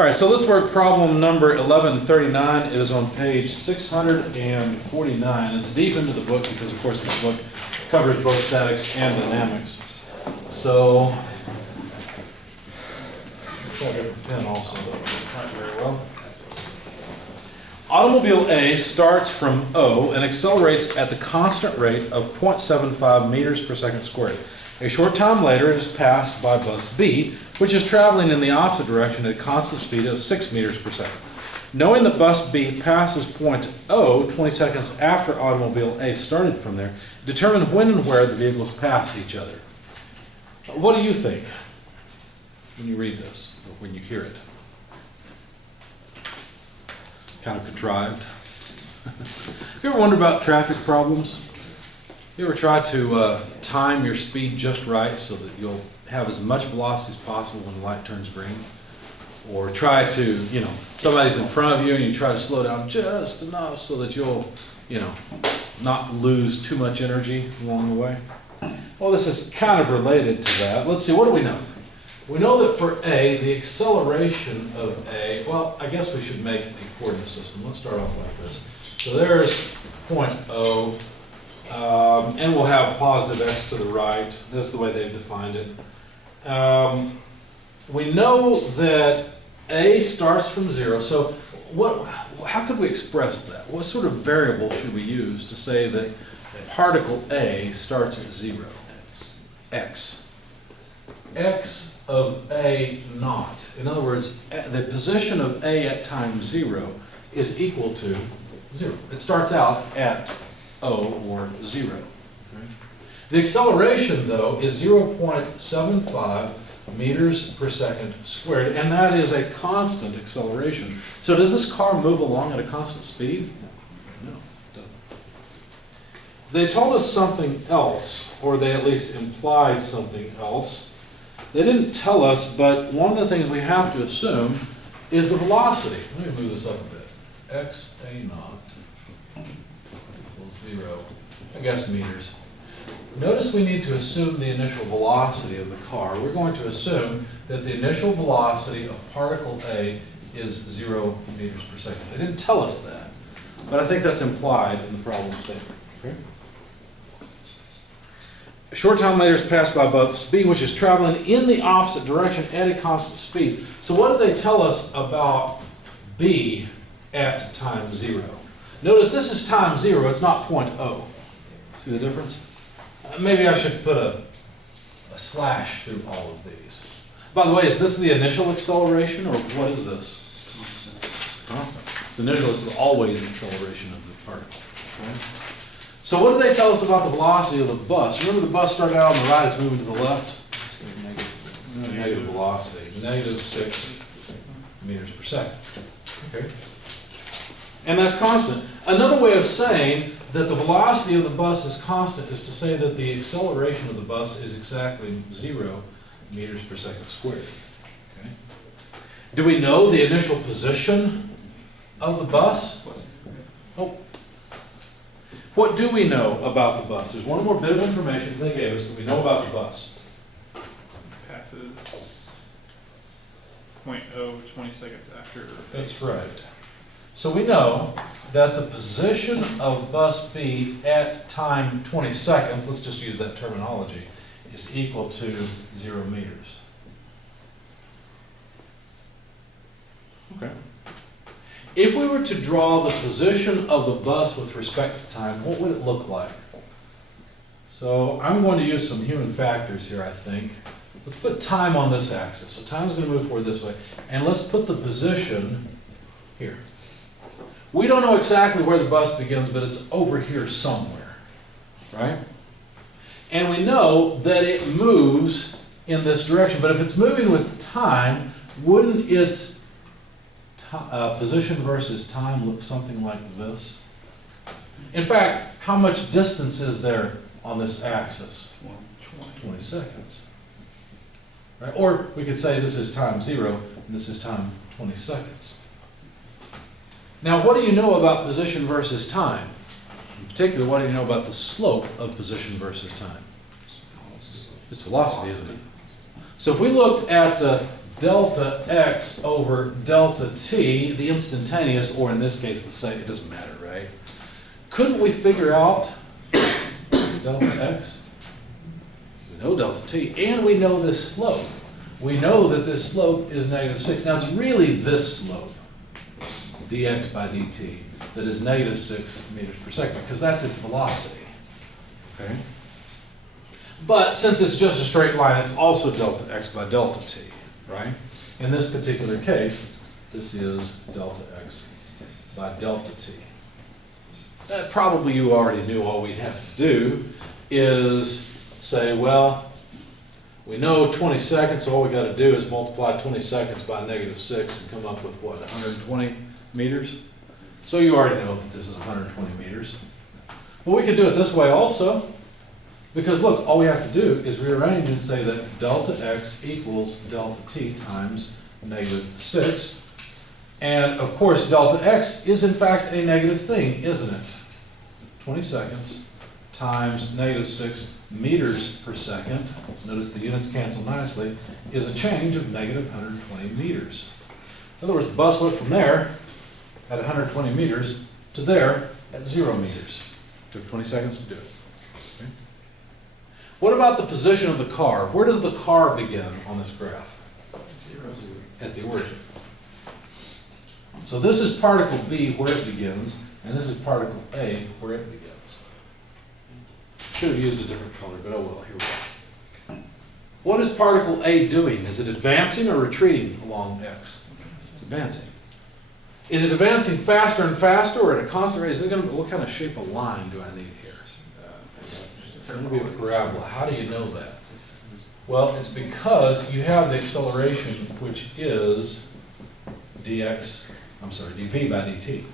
All right, so let's work problem number 1139. It is on page 649. It's deep into the book because, of course, this book covers both statics and dynamics. So, let's try a different pen also, though. Not very well. Automobile A starts from O and accelerates at the constant rate of 0.75 meters per second squared. A short time later, it is passed by bus B, which is traveling in the opposite direction at a constant speed of 6 meters per second. Knowing that bus B passes point O 20 seconds after automobile A started from there, determine when and where the vehicles passed each other. What do you think when you read this, or when you hear it? Kind of contrived. You ever wonder about traffic problems? You ever try to time your speed just right so that you'll have as much velocity as possible when the light turns green? Or try to, somebody's in front of you and you try to slow down just enough so that you'll, not lose too much energy along the way? Well, this is kind of related to that. Let's see, what do we know? We know that for A, the acceleration of A, well, I guess we should make a coordinate system. Let's start off like this. So there's point O, and we'll have positive x to the right. That's the way they've defined it. We know that A starts from 0. So how could we express that? What sort of variable should we use to say that particle A starts at 0? X. X of A naught. In other words, the position of A at time 0 is equal to 0. It starts out at O, or 0. Okay. The acceleration, though, is 0.75 meters per second squared, and that is a constant acceleration. So does this car move along at a constant speed? No, it doesn't. They told us something else, or they at least implied something else. They didn't tell us, but one of the things we have to assume is the velocity. Let me move this up a bit. X A naught equals 0, I guess meters. Notice we need to assume the initial velocity of the car. We're going to assume that the initial velocity of particle A is 0 meters per second. They didn't tell us that, but I think that's implied in the problem statement. Okay? A short time later is passed by bus B, which is traveling in the opposite direction at a constant speed. So what did they tell us about B at time 0? Notice this is time 0, it's not point O. See the difference? Maybe I should put a slash through all of these. By the way, is this the initial acceleration, or what is this? It's initial, it's the always acceleration of the particle. Okay? So what did they tell us about the velocity of the bus? Remember the bus started out on the right, it's moving to the left? Negative velocity, negative 6 meters per second. Okay. And that's constant. Another way of saying that the velocity of the bus is constant is to say that the acceleration of the bus is exactly 0 meters per second squared. Okay. Do we know the initial position of the bus? Oh. What do we know about the bus? There's one more bit of information they gave us that we know about the bus. Passes point O 20 seconds after. That's right. So we know that the position of bus B at time 20 seconds, let's just use that terminology, is equal to 0 meters. Okay. If we were to draw the position of the bus with respect to time, what would it look like? So I'm going to use some human factors here, I think. Let's put time on this axis. So time is going to move forward this way. And let's put the position here. We don't know exactly where the bus begins, but it's over here somewhere, right? And we know that it moves in this direction. But if it's moving with time, wouldn't its position versus time look something like this? In fact, how much distance is there on this axis? 20 seconds. Right? Or we could say this is time 0 and this is time 20 seconds. Now, what do you know about position versus time? In particular, what do you know about the slope of position versus time? It's velocity, isn't it? So if we looked at the delta x over delta t, the instantaneous, or in this case the same, it doesn't matter, right? Couldn't we figure out delta x? We know delta t, and we know this slope. We know that this slope is -6. Now it's really this slope, dx by dt, that is -6 meters per second, because that's its velocity. Okay? But since it's just a straight line, it's also delta x by delta t, right? In this particular case, this is delta x by delta t. That probably you already knew. All we'd have to do is say, well, we know 20 seconds, so all we got to do is multiply 20 seconds by -6 and come up with what, 120 meters? So you already know that this is 120 meters. Well, we could do it this way also, because look, all we have to do is rearrange and say that delta x equals delta t times -6. And of course, delta x is in fact a negative thing, isn't it? 20 seconds times -6 meters per second, notice the units cancel nicely, is a change of -120 meters. In other words, the bus went from there at 120 meters to there at 0 meters. Took 20 seconds to do it. Okay. What about the position of the car? Where does the car begin on this graph? At the origin. So this is particle B where it begins, and this is particle A where it begins. Should have used a different color, but oh well, here we go. What is particle A doing? Is it advancing or retreating along X? It's advancing. Is it advancing faster and faster, or at a constant rate? Is it going to, what kind of shape of line do I need here? It's going to be a parabola. How do you know that? Well, it's because you have the acceleration, which is dv by dt.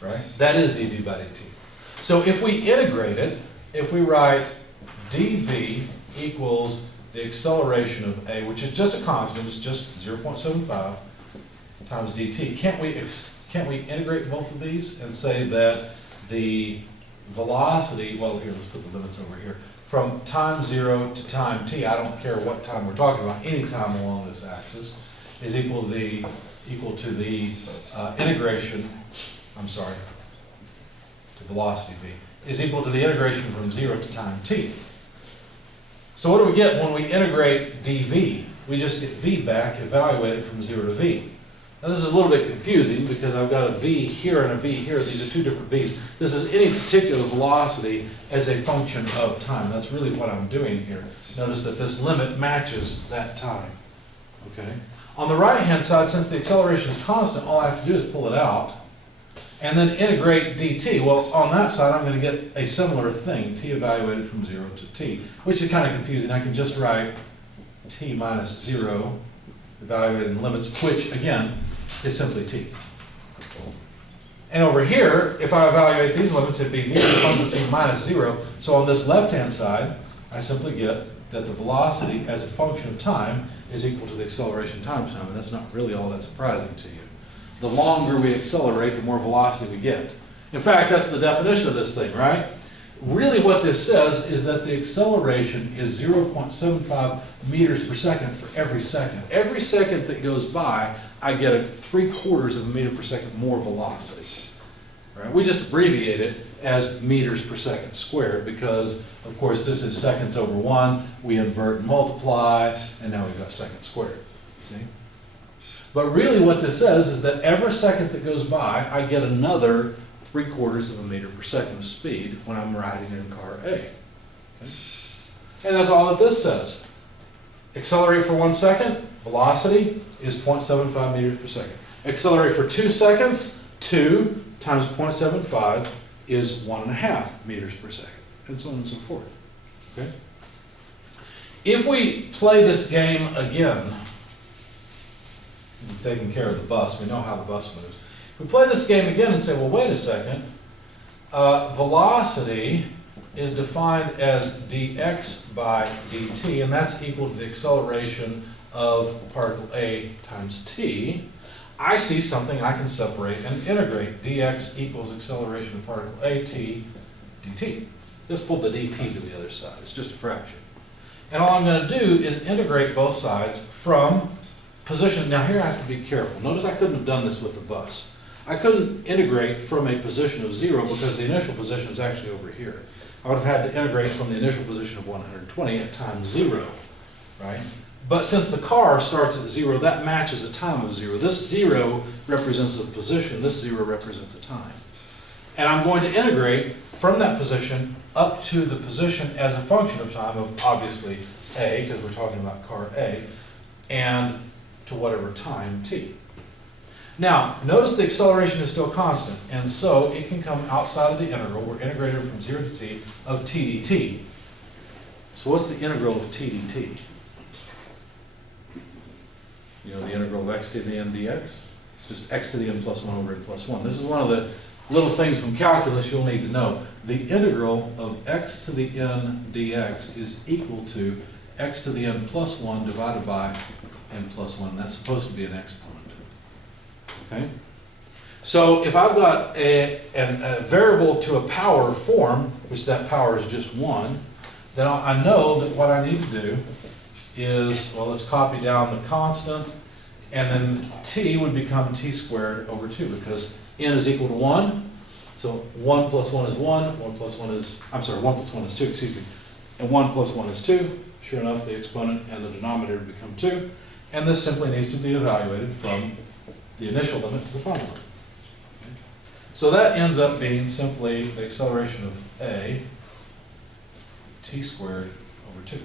Right? That is dv by dt. So if we integrate it, if we write dv equals the acceleration of a, which is just a constant, it's just 0.75 times dt, can't we integrate both of these and say that the velocity, well here, let's put the limits over here, from time 0 to time t, I don't care what time we're talking about, any time along this axis, is equal to the integration, to velocity v, is equal to the integration from 0 to time t. So what do we get when we integrate dv? We just get v back, evaluated from 0 to v. Now this is a little bit confusing because I've got a v here and a v here. These are two different v's. This is any particular velocity as a function of time. That's really what I'm doing here. Notice that this limit matches that time. Okay. On the right-hand side, since the acceleration is constant, all I have to do is pull it out and then integrate dt. Well, on that side, I'm going to get a similar thing, t evaluated from 0 to t, which is kind of confusing. I can just write t minus 0 evaluated in limits, which, again, is simply t. And over here, if I evaluate these limits, it'd be v equals to t minus 0. So on this left-hand side, I simply get that the velocity as a function of time is equal to the acceleration times time, and that's not really all that surprising to you. The longer we accelerate, the more velocity we get. In fact, that's the definition of this thing, right? Really what this says is that the acceleration is 0.75 meters per second for every second. Every second that goes by, I get a 3/4 of a meter per second more velocity. Right? We just abbreviate it as meters per second squared because, of course, this is seconds over 1. We invert and multiply, and now we've got seconds squared. See? But really what this says is that every second that goes by, I get another 3/4 of a meter per second of speed when I'm riding in car A. Okay? And that's all that this says. Accelerate for 1 second, velocity is 0.75 meters per second. Accelerate for 2 seconds, 2 times 0.75 is 1.5 meters per second, and so on and so forth. Okay? If we play this game again, we've taken care of the bus, we know how the bus moves. If we play this game again and say, well, wait a second, velocity is defined as dx by dt, and that's equal to the acceleration of particle A times t. I see something I can separate and integrate. Dx equals acceleration of particle A t dt. Just pull the dt to the other side. It's just a fraction. And all I'm going to do is integrate both sides from position. Now here I have to be careful. Notice I couldn't have done this with the bus. I couldn't integrate from a position of 0 because the initial position is actually over here. I would have had to integrate from the initial position of 120 at time 0, right? But since the car starts at 0, that matches a time of 0. This 0 represents a position, this 0 represents a time. And I'm going to integrate from that position up to the position as a function of time of obviously A, because we're talking about car A, and to whatever time t. Now, notice the acceleration is still constant, and so it can come outside of the integral. We're integrated from 0 to t of t dt. So what's the integral of t dt? You know the integral of x to the n dx? It's just x to the n plus 1 over n plus 1. This is one of the little things from calculus you'll need to know. The integral of x to the n dx is equal to x to the n plus 1 divided by n plus 1. That's supposed to be an exponent. Okay? So if I've got a variable to a power form, which that power is just 1, then I know that what I need to do is, well, let's copy down the constant, and then t would become t squared over 2, because n is equal to 1. So 1 plus 1 is 1, 1 plus 1 is, I'm sorry, 1 plus 1 is 2, excuse me. And 1 plus 1 is 2. Sure enough, the exponent and the denominator become 2. And this simply needs to be evaluated from the initial limit to the final limit. So that ends up being simply the acceleration of A, t squared over 2.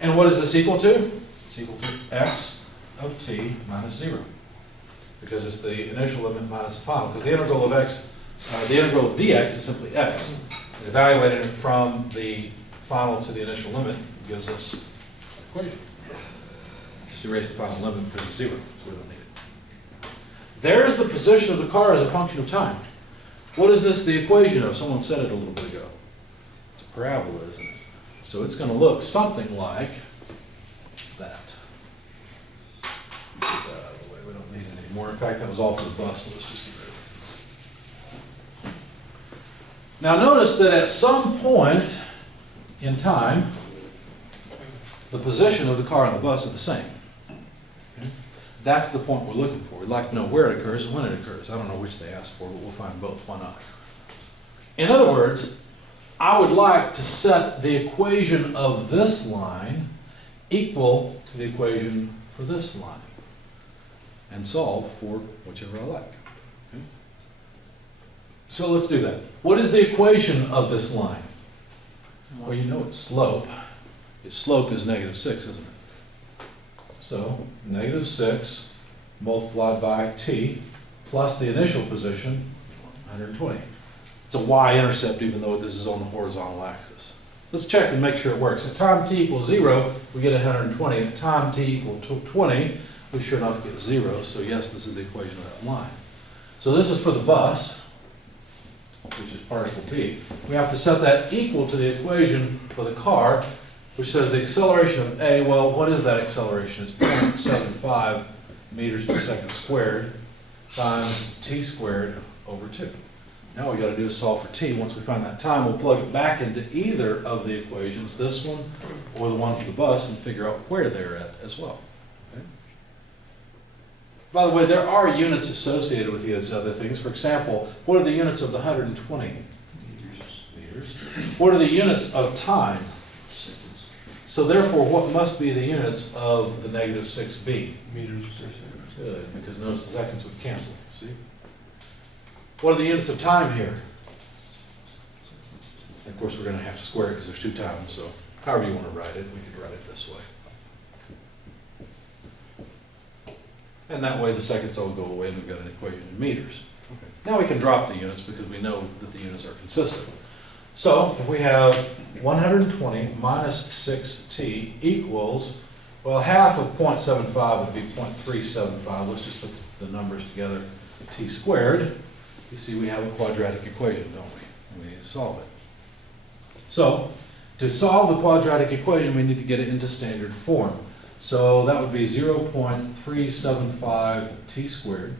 And what is this equal to? It's equal to x of t minus 0. Because it's the initial limit minus the final. Because the integral of x, the integral of dx is simply x. And evaluating it from the final to the initial limit gives us the equation. Just erase the final limit because it's 0, so we don't need it. There's the position of the car as a function of time. What is this the equation of? Someone said it a little bit ago. It's a parabola, isn't it? So it's going to look something like that. We don't need it anymore. In fact, that was all for the bus, so let's just get rid of it. Now notice that at some point in time, the position of the car and the bus are the same. Okay? That's the point we're looking for. We'd like to know where it occurs and when it occurs. I don't know which they asked for, but we'll find both. Why not? In other words, I would like to set the equation of this line equal to the equation for this line and solve for whichever I like. Okay? So let's do that. What is the equation of this line? Well, you know its slope. Its slope is -6, isn't it? So, -6 multiplied by t plus the initial position, 120. It's a y-intercept even though this is on the horizontal axis. Let's check and make sure it works. At time t equals 0, we get 120. At time t equals 20, we sure enough get 0. So yes, this is the equation of that line. So this is for the bus, which is particle B. We have to set that equal to the equation for the car, which says the acceleration of A, well, what is that acceleration? It's 0.75 meters per second squared times t squared over 2. Now all we got to do is solve for t. Once we find that time, we'll plug it back into either of the equations, this one or the one for the bus, and figure out where they're at as well. Okay? By the way, there are units associated with these other things. For example, what are the units of the 120? Meters. What are the units of time? So therefore, what must be the units of the -6b? Meters per second. Good, because notice the seconds would cancel, see? What are the units of time here? And of course, we're going to have to square it because there's 2 times, so however you want to write it, we could write it this way. And that way the seconds all go away and we've got an equation in meters. Okay. Now we can drop the units because we know that the units are consistent. So if we have 120 minus 6t equals, well, half of 0.75 would be 0.375. Let's just put the numbers together. T squared. You see we have a quadratic equation, don't we? And we need to solve it. So to solve the quadratic equation, we need to get it into standard form. So that would be 0.375 t squared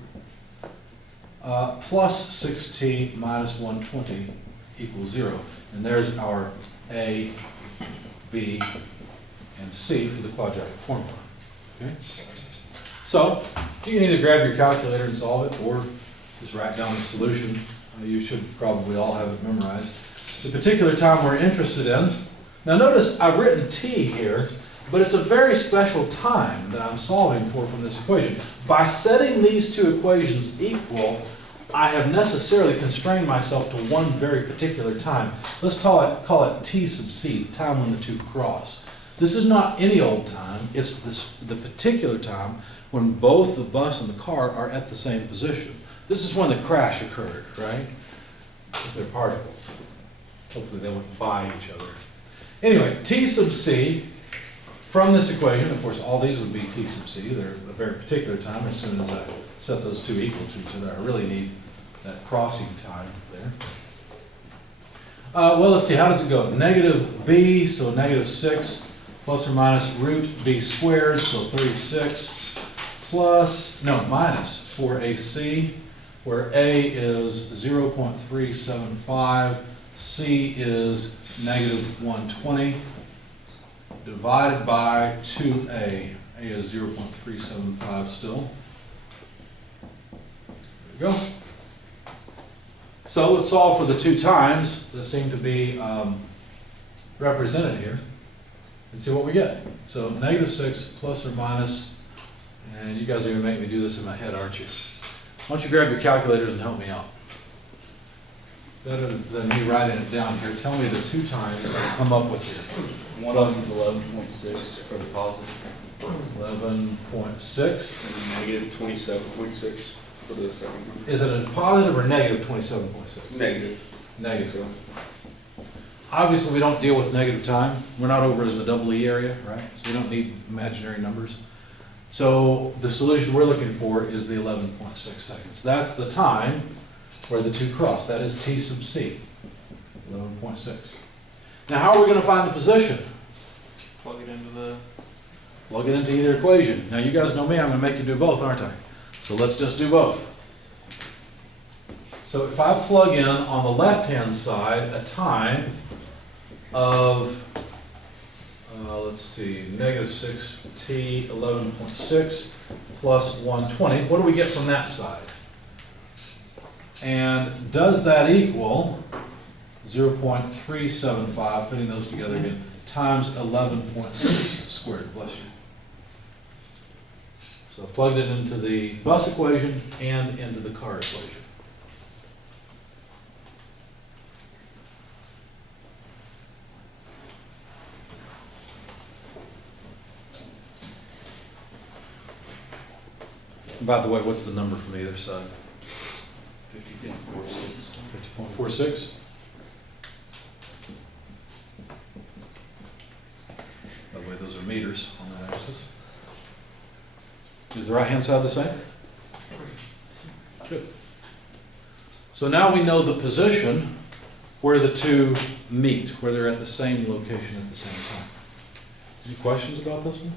plus 6t minus 120 equals 0. And there's our A B, and C for the quadratic formula. Okay? So, you can either grab your calculator and solve it, or just write down the solution. You should probably all have it memorized. The particular time we're interested in, now notice I've written t here, but it's a very special time that I'm solving for from this equation. By setting these two equations equal, I have necessarily constrained myself to one very particular time. Let's call it t sub c, the time when the two cross. This is not any old time, it's the particular time when both the bus and the car are at the same position. This is when the crash occurred, right? With their particles. Hopefully they went by each other. Anyway, t sub c, from this equation, of course all these would be t sub c, they're a very particular time. As soon as I set those two equal to each other, I really need that crossing time there. Well, let's see, how does it go? Negative b, so negative 6, plus or minus root b squared, so 36, minus 4ac, where a is 0.375, c is negative 120, divided by 2a. A is 0.375 still. There we go. So let's solve for the two times that seem to be represented here and see what we get. So negative 6 plus or minus, and you guys are going to make me do this in my head, aren't you? Why don't you grab your calculators and help me out? Better than me writing it down here, tell me the two times I'll come up with here. One of them is 11.6 for the positive, 11.6. and negative 27.6 for the second one. Is it a positive or negative 27.6? It's negative. Negative. Obviously, we don't deal with negative time. We're not over in the double E area, right? So we don't need imaginary numbers. So the solution we're looking for is the 11.6 seconds. That's the time where the two cross. That is t sub c, 11.6. Now, how are we going to find the position? Plug it into the, Plug it into either equation. Now, you guys know me, I'm going to make you do both, aren't I? So let's just do both. So if I plug in on the left-hand side a time of, let's see, negative 6t, 11.6 plus 120, what do we get from that side? And does that equal 0.375, putting those together again, times 11.6 squared, bless you. So I plugged it into the bus equation and into the car equation. And by the way, what's the number from either side? 50.46. By the way, those are meters on that axis. Is the right-hand side the same? Good. So now we know the position where the two meet, where they're at the same location at the same time. Any questions about this one?